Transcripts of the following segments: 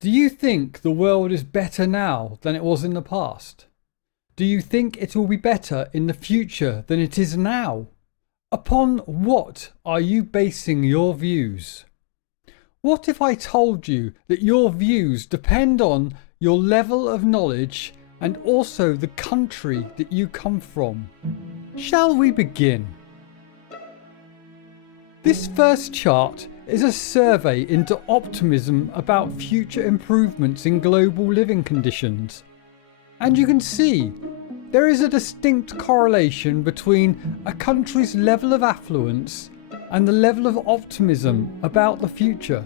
Do you think the world is better now than it was in the past? Do you think it will be better in the future than it is now? Upon what are you basing your views? What if I told you that your views depend on your level of knowledge and also the country that you come from? Shall we begin? This first chart is a survey into optimism about future improvements in global living conditions. And you can see there is a distinct correlation between a country's level of affluence and the level of optimism about the future.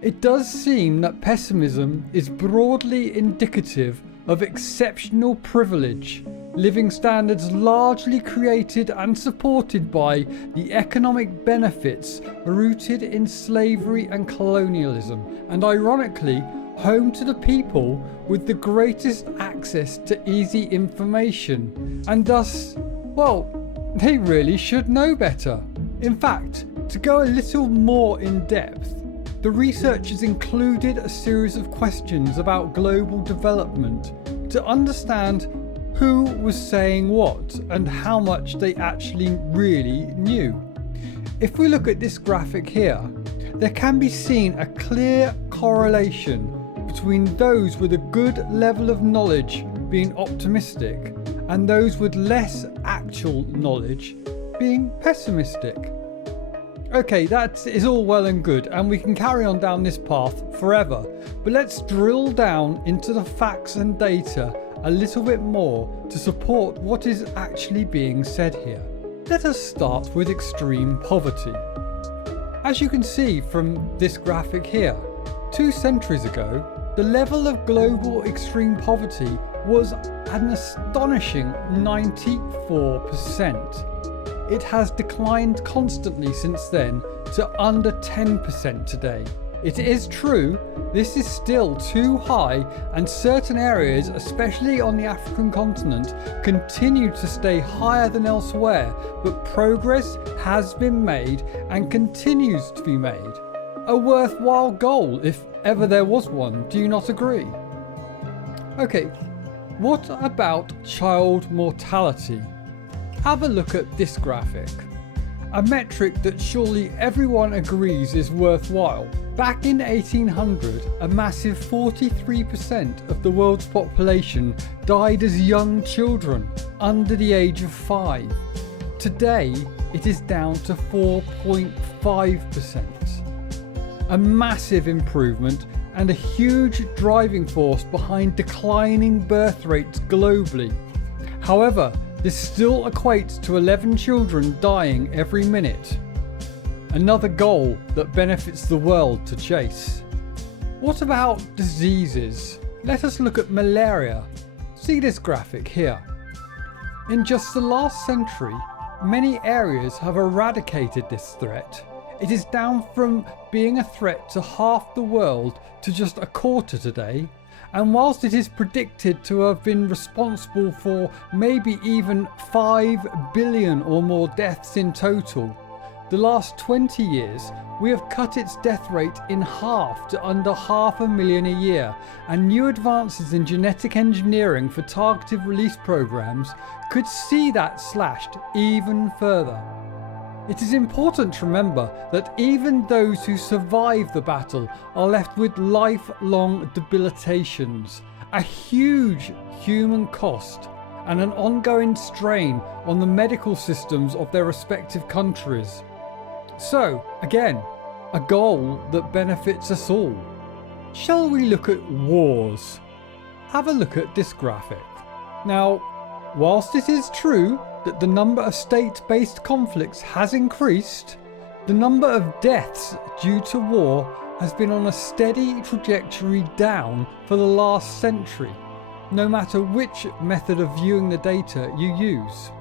It does seem that pessimism is broadly indicative of exceptional privilege, living standards largely created and supported by the economic benefits rooted in slavery and colonialism, and ironically home to the people with the greatest access to easy information, and thus, well, they really should know better. In fact, to go a little more in depth, the researchers included a series of questions about global development to understand who was saying what and how much they actually really knew. If we look at this graphic here, there can be seen a clear correlation between those with a good level of knowledge being optimistic and those with less actual knowledge being pessimistic. Okay, that is all well and good, and we can carry on down this path forever, but let's drill down into the facts and data a little bit more to support what is actually being said here. Let us start with extreme poverty. As you can see from this graphic here, 2 centuries ago, the level of global extreme poverty was an astonishing 94%. It has declined constantly since then to under 10% today. It is true, this is still too high, and certain areas, especially on the African continent, continue to stay higher than elsewhere, but progress has been made and continues to be made. A worthwhile goal, if ever there was one, do you not agree? Okay, what about child mortality? Have a look at this graphic. A metric that surely everyone agrees is worthwhile. Back in 1800, a massive 43% of the world's population died as young children, under the age of 5. Today, it is down to 4.5%. A massive improvement and a huge driving force behind declining birth rates globally. However, this still equates to 11 children dying every minute. Another goal that benefits the world to chase. What about diseases? Let us look at malaria. See this graphic here. In just the last century, many areas have eradicated this threat. It is down from being a threat to half the world to just a quarter today. And whilst it is predicted to have been responsible for maybe even 5 billion or more deaths in total, the last 20 years we have cut its death rate in half to under 500,000 a year, and new advances in genetic engineering for targeted release programs could see that slashed even further. It is important to remember that even those who survive the battle are left with lifelong debilitations, a huge human cost, and an ongoing strain on the medical systems of their respective countries. So, again, a goal that benefits us all. Shall we look at wars? Have a look at this graphic. Now, whilst it is true that the number of state-based conflicts has increased, the number of deaths due to war has been on a steady trajectory down for the last century, no matter which method of viewing the data you use.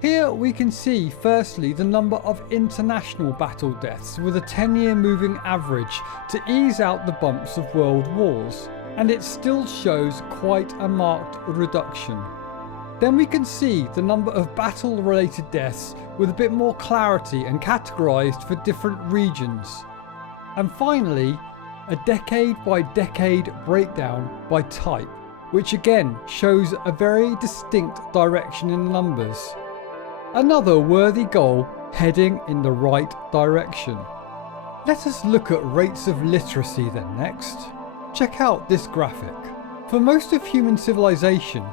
Here we can see firstly the number of international battle deaths with a 10-year moving average to ease out the bumps of world wars, and it still shows quite a marked reduction. Then we can see the number of battle-related deaths with a bit more clarity and categorised for different regions. And finally, a decade by decade breakdown by type, which again shows a very distinct direction in numbers. Another worthy goal heading in the right direction. Let us look at rates of literacy then next. Check out this graphic. For most of human civilization,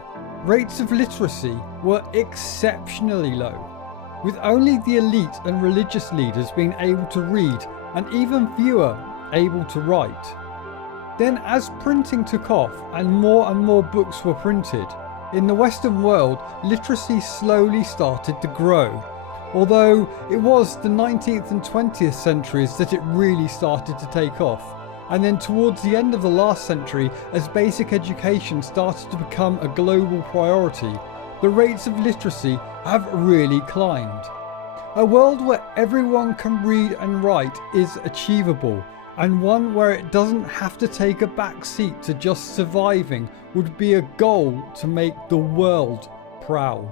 rates of literacy were exceptionally low, with only the elite and religious leaders being able to read and even fewer able to write. Then as printing took off and more books were printed, in the Western world literacy slowly started to grow, although it was the 19th and 20th centuries that it really started to take off. And then towards the end of the last century, as basic education started to become a global priority, the rates of literacy have really climbed. A world where everyone can read and write is achievable, and one where it doesn't have to take a back seat to just surviving would be a goal to make the world proud.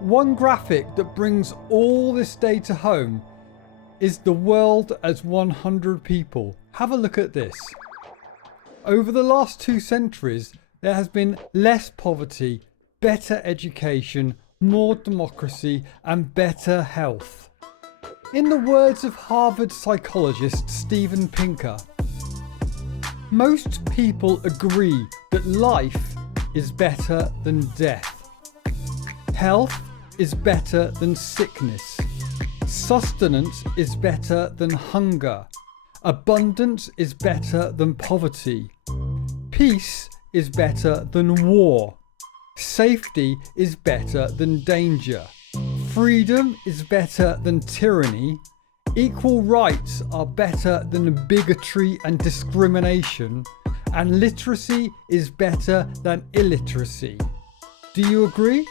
One graphic that brings all this data home is the world as 100 people. Have a look at this. Over the last 2 centuries, there has been less poverty, better education, more democracy, and better health. In the words of Harvard psychologist Steven Pinker, most people agree that life is better than death. Health is better than sickness. Sustenance is better than hunger. Abundance is better than poverty. Peace is better than war. Safety is better than danger. Freedom is better than tyranny. Equal rights are better than bigotry and discrimination. And literacy is better than illiteracy. Do you agree?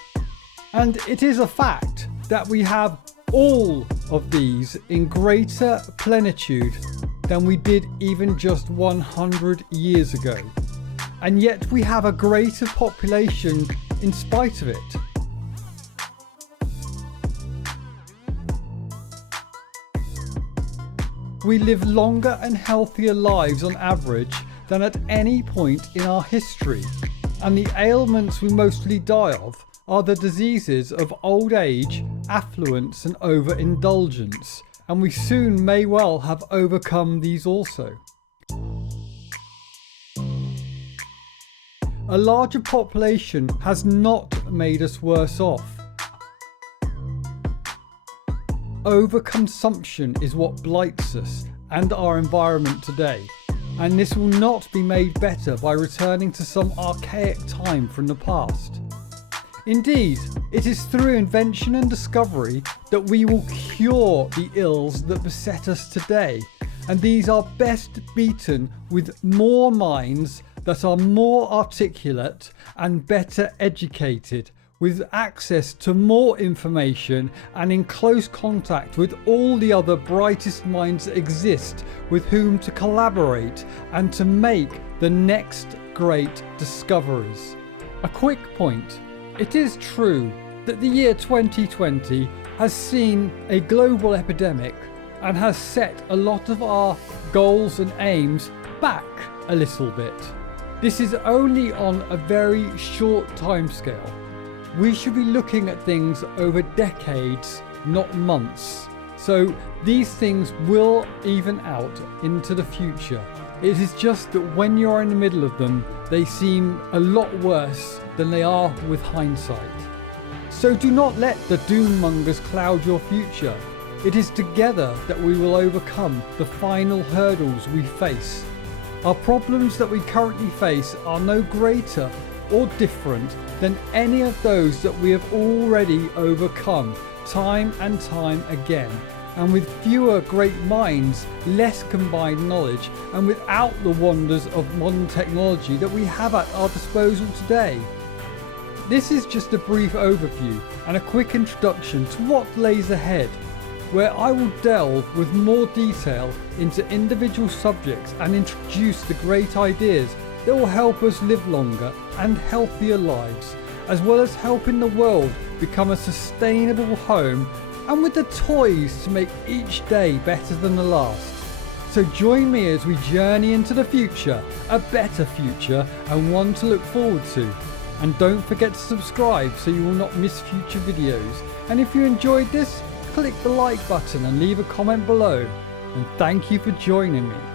And it is a fact that we have all of these in greater plenitude than we did even just 100 years ago. And yet we have a greater population in spite of it. We live longer and healthier lives on average than at any point in our history, and the ailments we mostly die of are the diseases of old age, affluence and overindulgence, and we soon may well have overcome these also. A larger population has not made us worse off. Overconsumption is what blights us and our environment today, and this will not be made better by returning to some archaic time from the past. Indeed, it is through invention and discovery that we will cure the ills that beset us today, and these are best beaten with more minds that are more articulate and better educated, with access to more information and in close contact with all the other brightest minds that exist, with whom to collaborate and to make the next great discoveries. A quick point. It is true that the year 2020 has seen a global epidemic and has set a lot of our goals and aims back a little bit. This is only on a very short timescale. We should be looking at things over decades, not months. So these things will even out into the future. It is just that when you're in the middle of them, they seem a lot worse than they are with hindsight. So do not let the doom mongers cloud your future. It is together that we will overcome the final hurdles we face. Our problems that we currently face are no greater or different than any of those that we have already overcome time and time again. And with fewer great minds, less combined knowledge, and without the wonders of modern technology that we have at our disposal today. This is just a brief overview and a quick introduction to what lays ahead, where I will delve with more detail into individual subjects and introduce the great ideas that will help us live longer and healthier lives, as well as helping the world become a sustainable home and with the toys to make each day better than the last. So join me as we journey into the future, a better future and one to look forward to. And don't forget to subscribe so you will not miss future videos. And if you enjoyed this, click the like button and leave a comment below. And thank you for joining me.